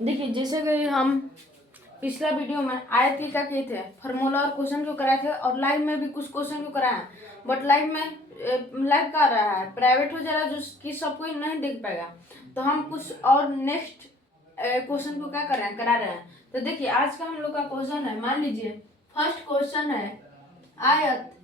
देखिए जैसे कि हम पिछला वीडियो में आयत की क्या किए थे, फार्मूला और क्वेश्चन क्यों कराए थे, और लाइव में भी कुछ क्वेश्चन क्यों कराए हैं। बट लाइव में लाइव का रहा है, प्राइवेट हो जा रहा है जो कि सब कोई नहीं देख पाएगा। तो हम कुछ और नेक्स्ट क्वेश्चन को क्या कर रहे हैं, करा रहे हैं। तो देखिए आज का हम लोग का क्वेश्चन है, मान लीजिए फर्स्ट क्वेश्चन है आयत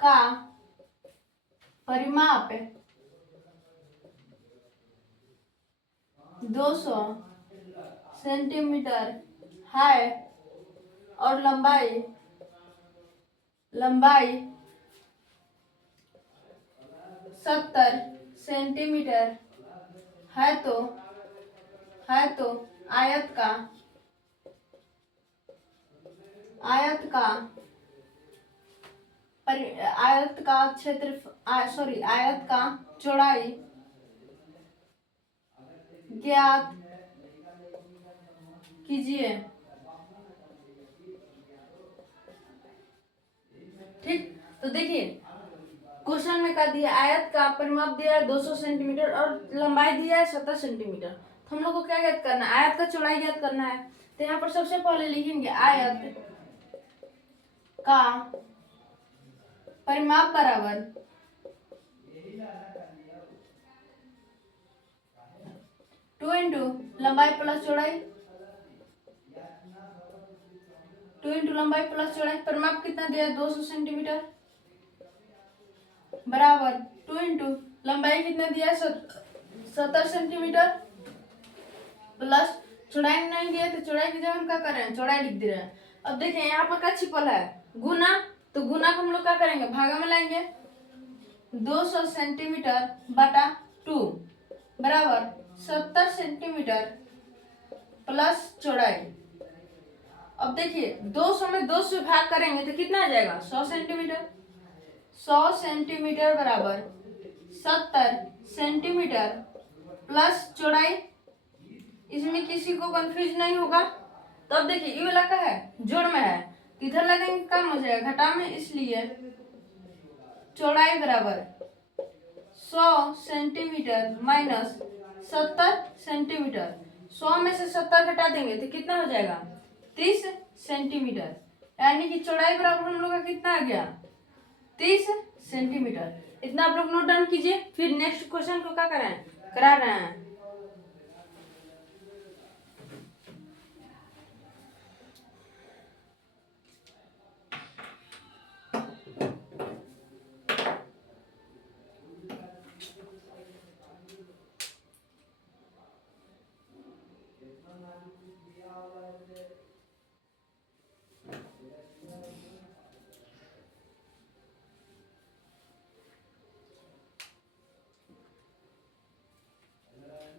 का परिमाप 200 सेंटीमीटर है और लंबाई लंबाई 70 सेंटीमीटर है। तो आयत का आयत का क्षेत्र आयत का चौड़ाई ज्ञात कीजिए। ठीक, तो देखिए क्वेश्चन में क्या दिया, आयत का परिमाप दिया है 200 सेंटीमीटर और लंबाई दिया है 70 सेंटीमीटर। तो हम लोग को क्या ज्ञात करना है, आयत का चौड़ाई ज्ञात करना है। तो यहाँ पर सबसे पहले लिखेंगे आयत का परिमाप बराबर 2 इंटू लंबाई प्लस चौड़ाई, 2 इंटू लंबाई प्लस चौड़ाई। परिमाप कितना दिया है 200 सेंटीमीटर बराबर 2 इंटू लंबाई कितना दिया है 70 सेंटीमीटर प्लस चौड़ाई नहीं दिया, तो चौड़ाई की जगह हम क्या कर रहे हैं, चौड़ाई लिख दे रहे हैं। अब देखें यहाँ पर क्या छिपल है, गुना। तो गुना को हम लोग क्या करेंगे, भागा में लाएंगे। 200 सेंटीमीटर बटा 2 बराबर 70 सेंटीमीटर प्लस चौड़ाई। अब देखिए 200 में 2 से भाग करेंगे तो कितना आ जाएगा, 100 सेंटीमीटर। 100 सेंटीमीटर बराबर 70 सेंटीमीटर प्लस चौड़ाई। इसमें किसी को कंफ्यूज नहीं होगा। तो अब देखिए ये वाला क्या है, जोड़ में है, इधर लगेंगे कम हो जाएगा घटा में, इसलिए चौड़ाई बराबर 100 सेंटीमीटर माइनस 70 सेंटीमीटर। 100 में से 70 घटा देंगे तो कितना हो जाएगा, 30 सेंटीमीटर। यानी कि चौड़ाई बराबर हम लोग का कितना आ गया, 30 सेंटीमीटर। इतना आप लोग नोट डाउन कीजिए, फिर नेक्स्ट क्वेश्चन को क्या करा रहे हैं।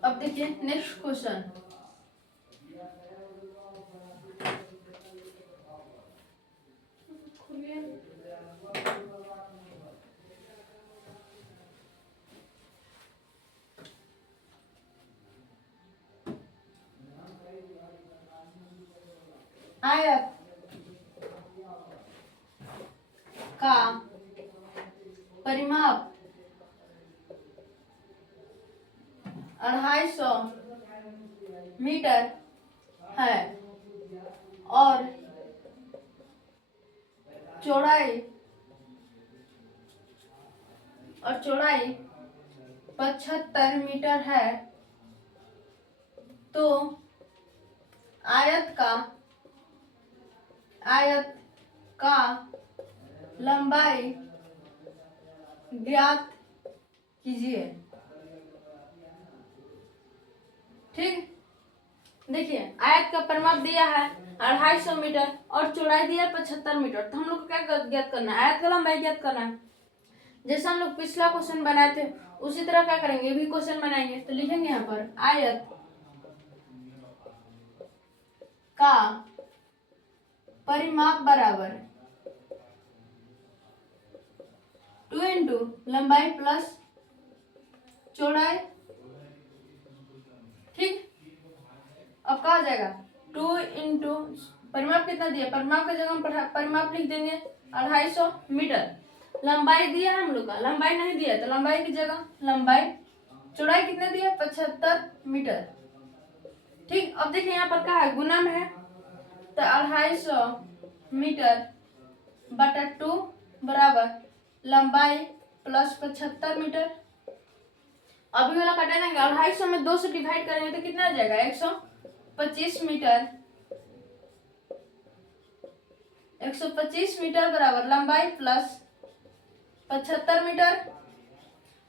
अब देखिए नेक्स्ट क्वेश्चन, आयत का परिमाप 250 मीटर है और चौड़ाई 75 मीटर है। तो आयत का लंबाई ज्ञात कीजिए। ठीक, देखिए आयत का परिमाप दिया है 250 मीटर और चौड़ाई दिया है 75 मीटर। तो हम लोग को क्या ज्ञात करना है, आयत का लंबाई ज्ञात करना है। जैसे हम लोग पिछला क्वेश्चन बनाए थे उसी तरह क्या करेंगे, भी क्वेश्चन बनाएंगे। तो लिखेंगे यहाँ पर आयत का परिमाप बराबर 2 इंटू लंबाई प्लस चौड़ाई। ठीक, अब कहा जाएगा 2 इंटू परिमाप कितना दिया, परिमाप की जगह हम परिमाप लिख देंगे 250 मीटर। लंबाई दिया है हम लोग का, लंबाई नहीं दिया तो लंबाई की जगह लंबाई, चौड़ाई कितना कितना दिया 75 मीटर। ठीक, अब देखिए यहाँ पर क्या है, गुना में है, तो 250 मीटर बटा 2 बराबर लंबाई प्लस 75 मीटर। अभी वाला काटा देंगे, 250 में 2 से डिवाइड करेंगे तो कितना आ जाएगा 125 मीटर। 125 मीटर बराबर लंबाई प्लस 75 मीटर।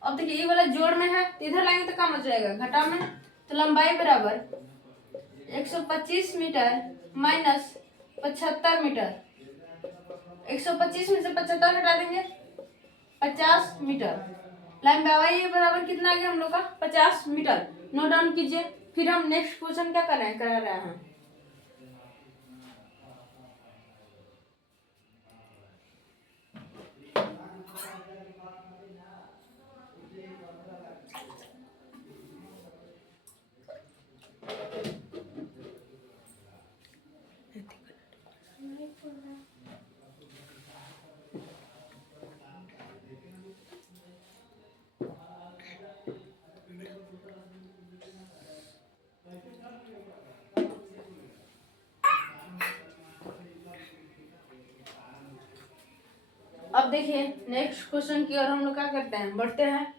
अब देखिए ये वाला जोड़ में है तो इधर लाएंगे तो कम हो जाएगा, घटा में, तो लंबाई बराबर 125 मीटर माइनस 75 मीटर। 125 में से 75 हटा देंगे 50 मीटर। लंबाई बराबर कितना आ गया हम लोग का 50 मीटर। नोट डाउन कीजिए। फिर हम नेक्स्ट क्वेश्चन क्या करा रहे हैं। अब देखिए नेक्स्ट क्वेश्चन की ओर हम लोग क्या करते हैं, बढ़ते हैं।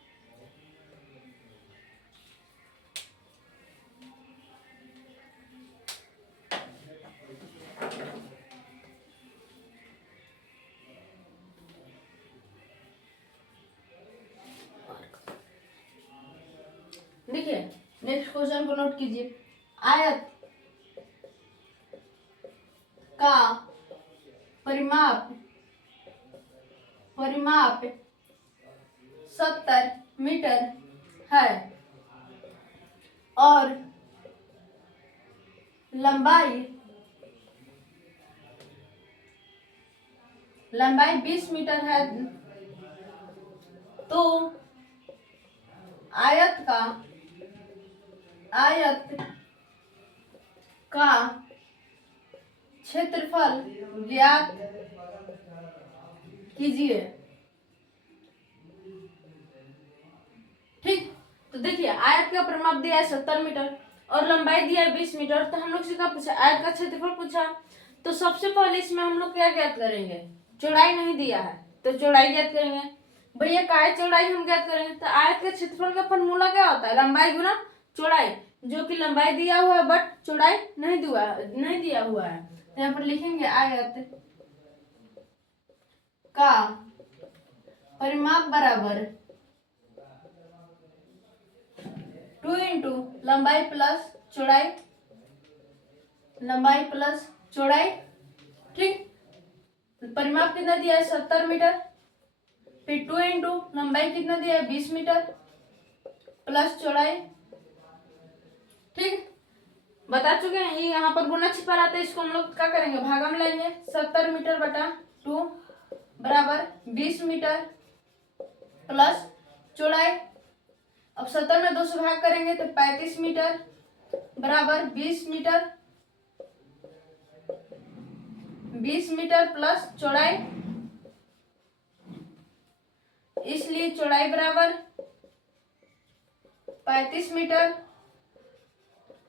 देखिए नेक्स्ट क्वेश्चन को नोट कीजिए। आयत का परिमाप 70 मीटर है और लंबाई 20 मीटर है, तो आयत का क्षेत्रफल ज्ञात कीजिए। ठीक, तो देखिए आयत का परिमाप दिया है 70 मीटर और लंबाई दिया है 20 मीटर। तो हम लोग से क्या पूछा, आयत का क्षेत्रफल पूछा। तो सबसे पहले इसमें हम लोग क्या ज्ञात करेंगे, चौड़ाई नहीं दिया है तो चौड़ाई ज्ञात करेंगे। भैया काय चौड़ाई हम ज्ञात करेंगे, तो आयत के क्षेत्रफल का फॉर्मूला क्या होता है, लंबाई गुना चौड़ाई, जो कि लंबाई दिया हुआ है बट चौड़ाई नहीं दिया हुआ है। तो यहाँ पर लिखेंगे आयत का परिमाप बराबर 2 इंटू लंबाई प्लस चौड़ाई। ठीक, परिमाप कितना दिया है 70 मीटर, फिर 2 इंटू लंबाई कितना दिया है 20 मीटर प्लस चौड़ाई। ठीक, बता चुके हैं। ये यहाँ पर गुना छिपा रहता है, इसको हम लोग क्या करेंगे, भागा में लाएंगे। 70 मीटर बटा 2 बराबर 20 मीटर प्लस चौड़ाई। अब 70 में 2 से भाग करेंगे तो 35 मीटर बराबर 20 मीटर प्लस चौड़ाई, इसलिए चौड़ाई बराबर 35 मीटर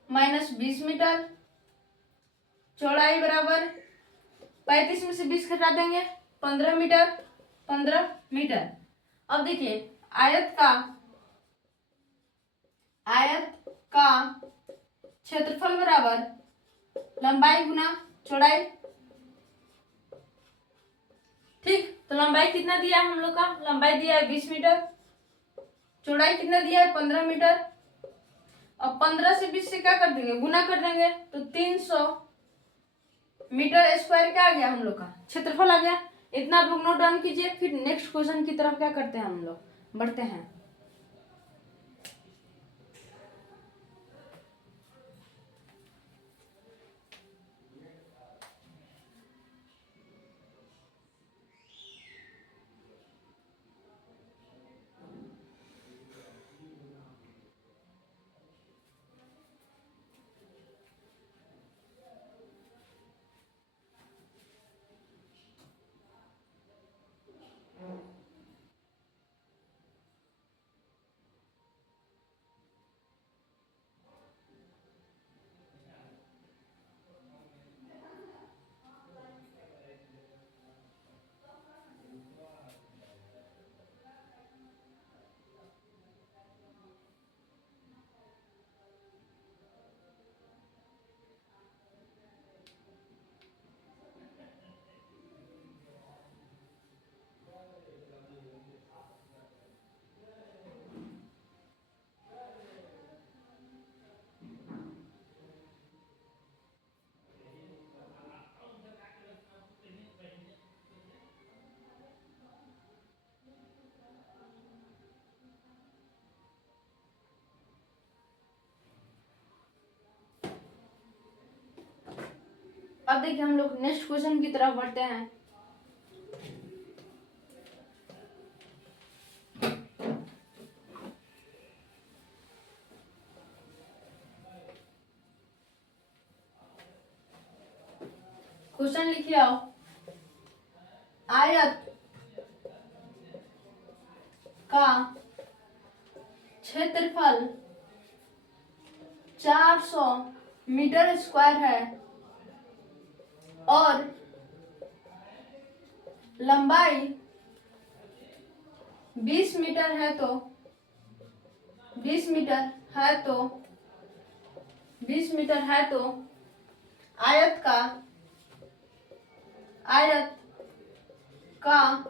माइनस 20 मीटर। चौड़ाई बराबर 35 में से 20 घटा देंगे 15 मीटर। अब देखिए आयत का क्षेत्रफल बराबर लंबाई गुना चौड़ाई। ठीक, तो लंबाई कितना दिया है हम लोग का, लंबाई दिया है 20 मीटर, चौड़ाई कितना दिया है 15 मीटर। अब 15 से 20 से क्या कर देंगे, गुना कर देंगे, तो 300 मीटर स्क्वायर क्या आ गया हम लोग का क्षेत्रफल आ गया। इतना आप लोग नोट डाउन कीजिए। फिर नेक्स्ट क्वेश्चन की तरफ क्या करते हैं, हम लोग बढ़ते हैं। अब देखिए हम लोग नेक्स्ट क्वेश्चन की तरफ बढ़ते हैं। क्वेश्चन लिखिए आओ। आयत का क्षेत्रफल 400 मीटर स्क्वायर है और लंबाई 20 मीटर है तो 20 मीटर है तो 20 मीटर है तो आयत का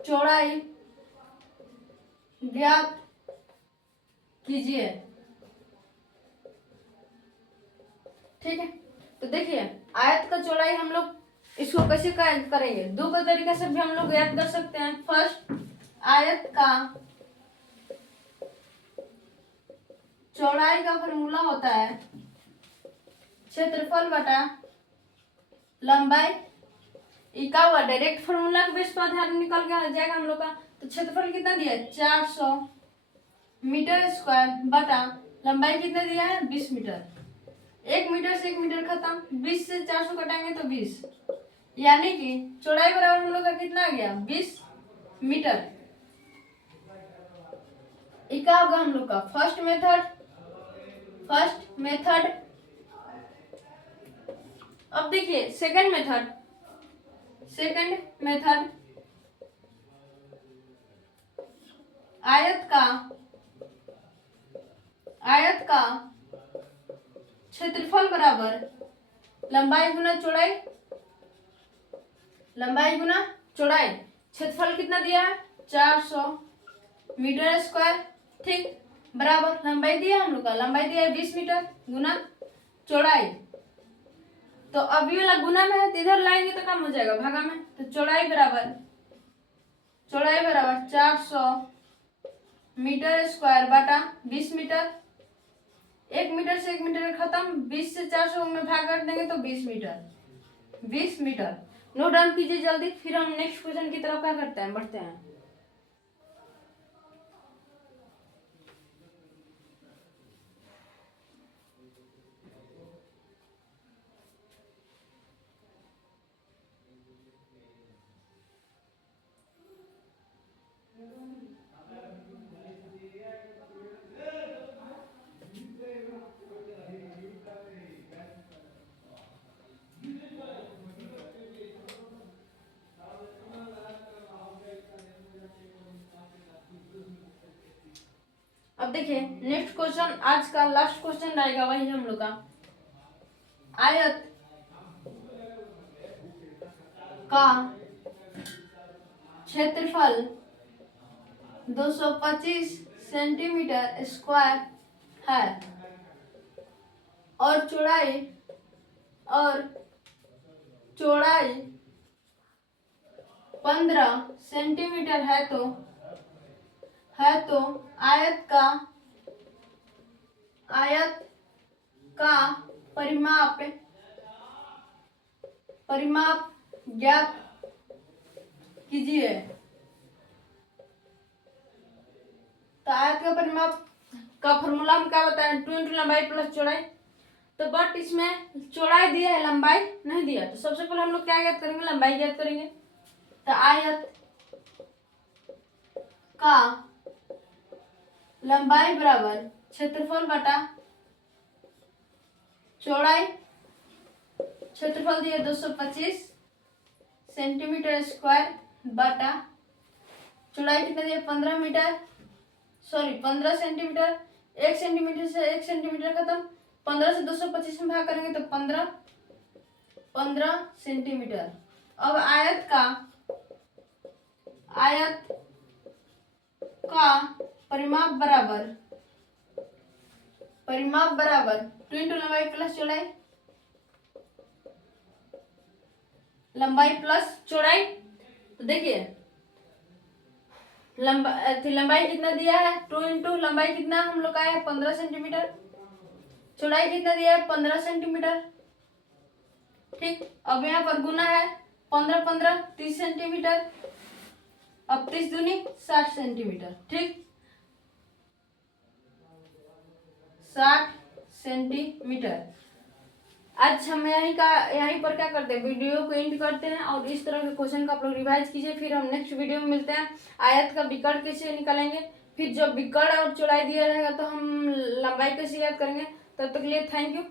चौड़ाई ज्ञात कीजिए। ठीक है, तो देखिए आयत का चौड़ाई हम लोग इसको कैसे करेंगे, दो का तरीका से भी हम लोग याद कर सकते हैं। फर्स्ट, आयत का चौड़ाई का फॉर्मूला होता है क्षेत्रफल बटा लंबाई। इका हुआ डायरेक्ट फॉर्मूला के बेस पर आधार निकल गया जाएगा हम लोग का। तो क्षेत्रफल कितना दिया है 400 मीटर स्क्वायर बटा लंबाई कितना दिया है 20 मीटर। 1 मीटर से 1 मीटर खत्म, 20 से 400 घटाएंगे तो 20, यानी कि चौड़ाई बराबर हम लोग का कितना आ गया 20 मीटर। इका होगा हम लोग का फर्स्ट मेथड। अब देखिए सेकंड मेथड, आयत का क्षेत्रफल बराबर लंबाई गुना चौड़ाई। क्षेत्रफल कितना दिया है 400 मीटर स्क्वायर, ठीक, बराबर लंबाई दिया हम लोग का, लंबाई दिया है 20 मीटर गुना चौड़ाई। तो अब ये वाला गुना में है तो इधर लाएंगे तो कम हो जाएगा भागा में। तो चौड़ाई बराबर 400 मीटर स्क्वायर बटा 20 मीटर। 1 मीटर से 1 मीटर खत्म, 20 से 400 में भाग कर देंगे तो 20 मीटर। नोट डाउन कीजिए जल्दी, फिर हम नेक्स्ट क्वेश्चन की तरफ क्या करते हैं, बढ़ते हैं। अब देखिए नेक्स्ट क्वेश्चन, आज का लास्ट क्वेश्चन रहेगा वही हम लोग का। आयत का क्षेत्रफल 225 सेंटीमीटर स्क्वायर है और चौड़ाई 15 सेंटीमीटर है तो आयत का परिमाप ज्ञात कीजिए। तो आयत का परिमाप का फॉर्मूला हम क्या बताएं, 2 इंटू लंबाई प्लस चौड़ाई। तो बट इसमें चौड़ाई दिया है, लंबाई नहीं दिया, तो सबसे पहले हम लोग क्या ज्ञात करेंगे, लंबाई ज्ञात करेंगे। तो आयत का लंबाई बराबर क्षेत्रफल बटा चौड़ाई। क्षेत्रफल दिया 225 सेंटीमीटर स्क्वायर बटा चौड़ाई कितना दिया 15 सेंटीमीटर। 1 सेंटीमीटर से 1 सेंटीमीटर खत्म, 15 से 225 में भाग करेंगे तो 15 सेंटीमीटर। अब आयत का परिमाप बराबर 2 इंटू लंबाई प्लस चौड़ाई, लंबाई प्लस चौड़ाई। तो देखिए लंबाई कितना दिया है 2 इंटू लंबाई कितना हम लोग का है 15 सेंटीमीटर, चौड़ाई कितना दिया है 15 सेंटीमीटर। ठीक, अब यहाँ पर गुना है 15 15 30 सेंटीमीटर। अब 30 दूनी 60 सेंटीमीटर। ठीक, 60 सेंटीमीटर। आज हम यहीं पर क्या करते हैं, वीडियो को एंड करते हैं और इस तरह के क्वेश्चन का आप लोग रिवाइज कीजिए। फिर हम नेक्स्ट वीडियो में मिलते हैं। आयत का विकर्ण कैसे निकालेंगे, फिर जब विकर्ण और चौड़ाई दिया रहेगा तो हम लंबाई कैसे याद करेंगे। तब तक के लिए थैंक यू।